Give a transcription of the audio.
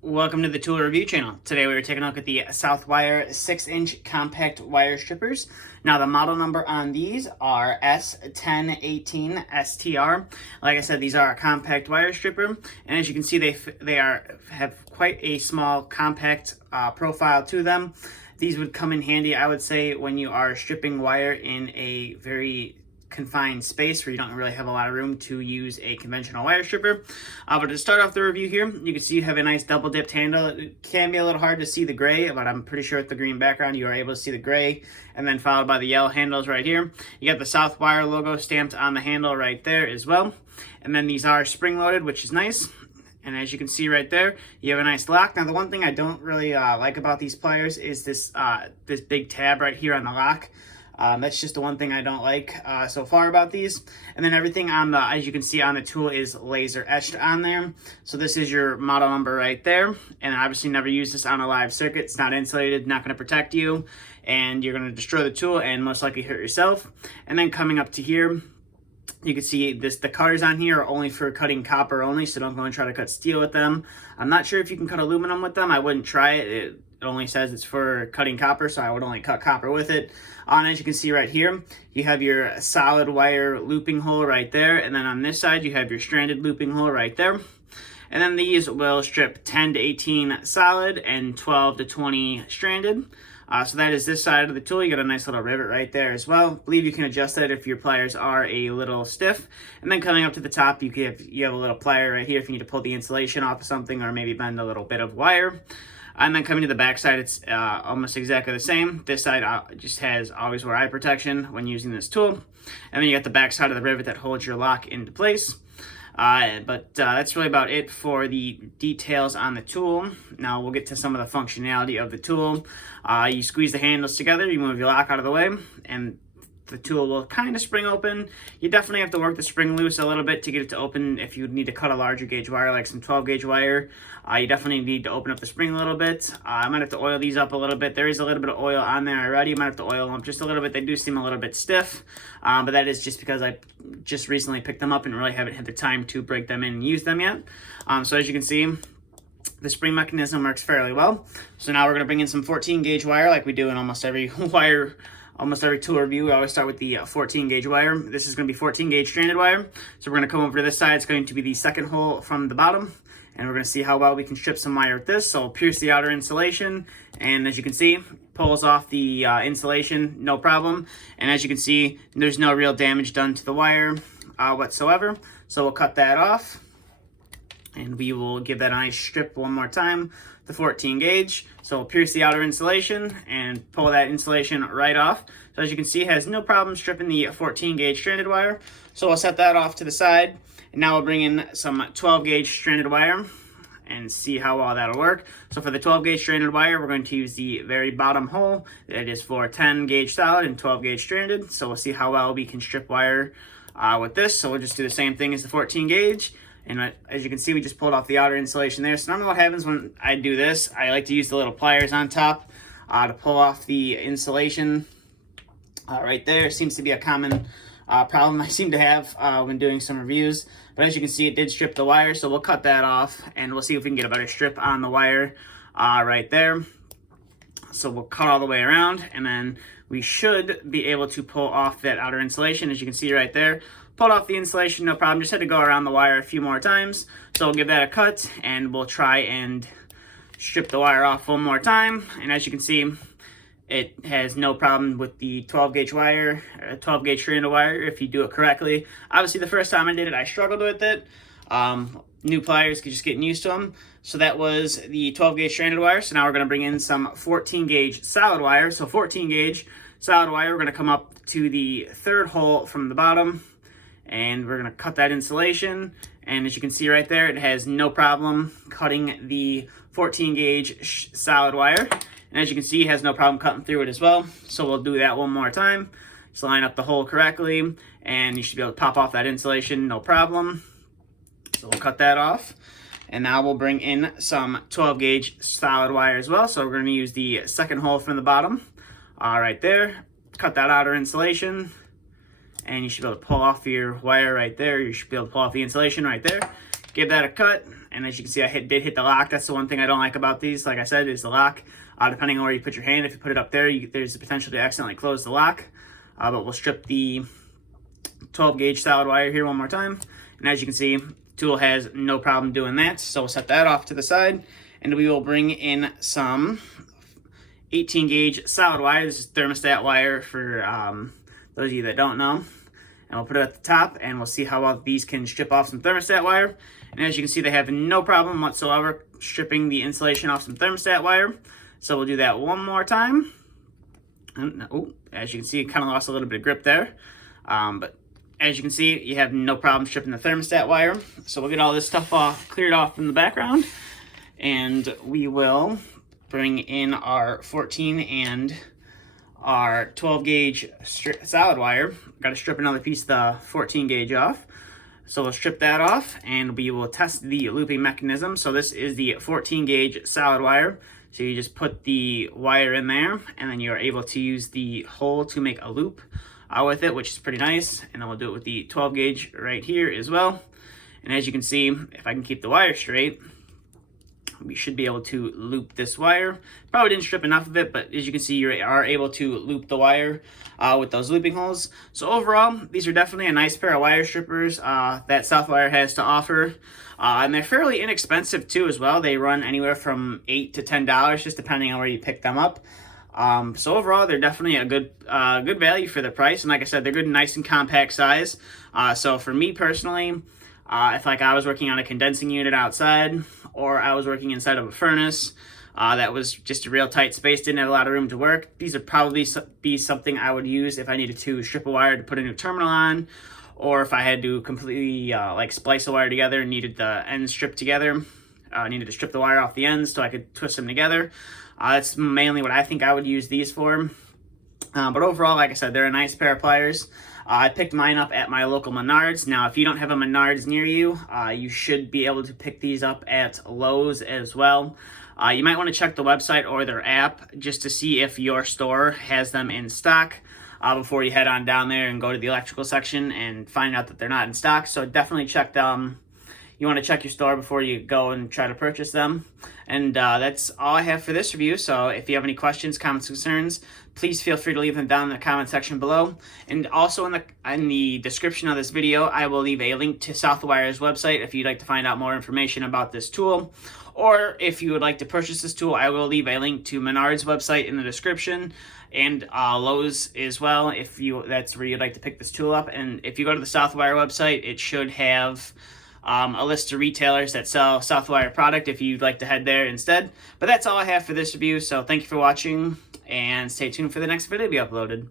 Welcome to the Tool Review channel. Today we are taking a look at the Southwire 6-inch compact wire strippers. Now the model number on these are S1018STR. Like I said, these are a compact wire stripper, and as you can see, they have quite a small compact profile to them. These would come in handy, I would say, when you are stripping wire in a very confined space where you don't really have a lot of room to use a conventional wire stripper. But to start off the review here, you can see you have a nice double dipped handle. It can be a little hard to see the gray, but I'm pretty sure with the green background you are able to see the gray, and then followed by the yellow handles right here. You got the Southwire logo stamped on the handle right there as well. And then these are spring loaded, which is nice. And as you can see right there, you have a nice lock. Now the one thing I don't really like about these pliers is this big tab right here on the lock. That's just the one thing I don't like so far about these. And then everything on the, as you can see on the tool, is laser etched on there. So this is your model number right there. And obviously never use this on a live circuit. It's not insulated, not going to protect you, and you're going to destroy the tool and most likely hurt yourself. And then coming up to here, you can see the cutters on here are only for cutting copper only, so don't go and try to cut steel with them. I'm not sure if you can cut aluminum with them. I wouldn't try it. It only says it's for cutting copper, so I would only cut copper with it. And as you can see right here, you have your solid wire looping hole right there, and then on this side you have your stranded looping hole right there. And then these will strip 10 to 18 solid and 12 to 20 stranded. So that is this side of the tool. You got a nice little rivet right there as well. I believe you can adjust that if your pliers are a little stiff. And then coming up to the top, you have a little plier right here if you need to pull the insulation off of something or maybe bend a little bit of wire. And then coming to the back side, it's almost exactly the same. This side just has always wear eye protection when using this tool. And then you got the back side of the rivet that holds your lock into place. But that's really about it for the details on the tool. Now we'll get to some of the functionality of the tool. You squeeze the handles together, you move your lock out of the way, and the tool will kind of spring open. You definitely have to work the spring loose a little bit to get it to open. If you need to cut a larger gauge wire, like some 12 gauge wire, you definitely need to open up the spring a little bit. I might have to oil these up a little bit. There is a little bit of oil on there already. You might have to oil them up just a little bit. They do seem a little bit stiff, but that is just because I just recently picked them up and really haven't had the time to break them in and use them yet. So as you can see, the spring mechanism works fairly well. So now we're going to bring in some 14 gauge wire like we do in almost every tool review. We always start with the 14 gauge wire. This is going to be 14 gauge stranded wire. So we're going to come over to this side. It's going to be the second hole from the bottom, and we're going to see how well we can strip some wire with this. So we'll pierce the outer insulation, and as you can see, pulls off the insulation, no problem. And as you can see, there's no real damage done to the wire whatsoever. So we'll cut that off, and we will give that a nice strip one more time, the 14 gauge. So we'll pierce the outer insulation and pull that insulation right off. So as you can see, it has no problem stripping the 14 gauge stranded wire. So we'll set that off to the side. And now we'll bring in some 12 gauge stranded wire and see how well that'll work. So for the 12 gauge stranded wire, we're going to use the very bottom hole. It is for 10 gauge solid and 12 gauge stranded. So we'll see how well we can strip wire with this. So we'll just do the same thing as the 14 gauge. And as you can see, we just pulled off the outer insulation there. So normally what happens when I do this, I like to use the little pliers on top to pull off the insulation right there. Seems to be a common problem I seem to have when doing some reviews. But as you can see, it did strip the wire, so we'll cut that off, and we'll see if we can get a better strip on the wire right there. So we'll cut all the way around, and then we should be able to pull off that outer insulation, as you can see right there. Pulled off the insulation, no problem. Just had to go around the wire a few more times. So we'll give that a cut, and we'll try and strip the wire off one more time. And as you can see, it has no problem with the 12 gauge wire, 12 gauge stranded wire, if you do it correctly. Obviously, the first time I did it, I struggled with it. New pliers, just getting used to them. So that was the 12 gauge stranded wire. So now we're going to bring in some 14 gauge solid wire. So 14 gauge solid wire, we're going to come up to the third hole from the bottom, and we're going to cut that insulation. And as you can see right there, it has no problem cutting the 14 gauge solid wire. And as you can see, it has no problem cutting through it as well. So we'll do that one more time. Just line up the hole correctly, and you should be able to pop off that insulation, no problem. So we'll cut that off. And now we'll bring in some 12 gauge solid wire as well. So we're going to use the second hole from the bottom right there. Cut that outer insulation, and you should be able to pull off your wire right there. You should be able to pull off the insulation right there. give that a cut. And as you can see, I did hit the lock. That's the one thing I don't like about these, like I said, is the lock. Depending on where you put your hand, if you put it up there, there's the potential to accidentally close the lock. But we'll strip the 12 gauge solid wire here one more time. And as you can see, the tool has no problem doing that. So we'll set that off to the side, and we will bring in some 18 gauge solid wire. This is thermostat wire for those of you that don't know. And we'll put it at the top, and we'll see how well these can strip off some thermostat wire. And as you can see, they have no problem whatsoever stripping the insulation off some thermostat wire. So we'll do that one more time. And, as you can see, it kind of lost a little bit of grip there. But as you can see, you have no problem stripping the thermostat wire. So we'll get all this stuff cleared off in the background. And we will bring in our 14 and our 12 gauge solid wire. Got to strip another piece of the 14 gauge off. So we'll strip that off, and we will test the looping mechanism. So this is the 14 gauge solid wire. So you just put the wire in there, and then you're able to use the hole to make a loop with it, which is pretty nice. And then we'll do it with the 12 gauge right here as well. And as you can see, if I can keep the wire straight, we should be able to loop this wire. Probably didn't strip enough of it, but as you can see, you are able to loop the wire with those looping holes. So overall, these are definitely a nice pair of wire strippers that Southwire has to offer. And they're fairly inexpensive too as well. They run anywhere from $8 to $10, just depending on where you pick them up. So overall, they're definitely a good value for the price. And like I said, they're good, nice and compact size. So for me personally, if like I was working on a condensing unit outside, or I was working inside of a furnace that was just a real tight space, didn't have a lot of room to work, these would probably be something I would use if I needed to strip a wire to put a new terminal on, or if I had to completely like splice a wire together and needed the ends stripped together. Needed to strip the wire off the ends so I could twist them together. That's mainly what I think I would use these for. But overall, like I said, they're a nice pair of pliers. I picked mine up at my local Menards. Now, if you don't have a Menards near you, you should be able to pick these up at Lowe's as well. You might want to check the website or their app just to see if your store has them in stock before you head on down there and go to the electrical section and find out that they're not in stock. So definitely check them. You want to check your store before you go and try to purchase them. And that's all I have for this review. So if you have any questions, comments, concerns, please feel free to leave them down in the comment section below. And also in the description of this video, I will leave a link to Southwire's website if you'd like to find out more information about this tool. Or if you would like to purchase this tool, I will leave a link to Menards' website in the description, and Lowe's as well, if that's where you'd like to pick this tool up. And if you go to the Southwire website, it should have a list of retailers that sell Southwire product if you'd like to head there instead. But that's all I have for this review, so thank you for watching, and stay tuned for the next video to be uploaded.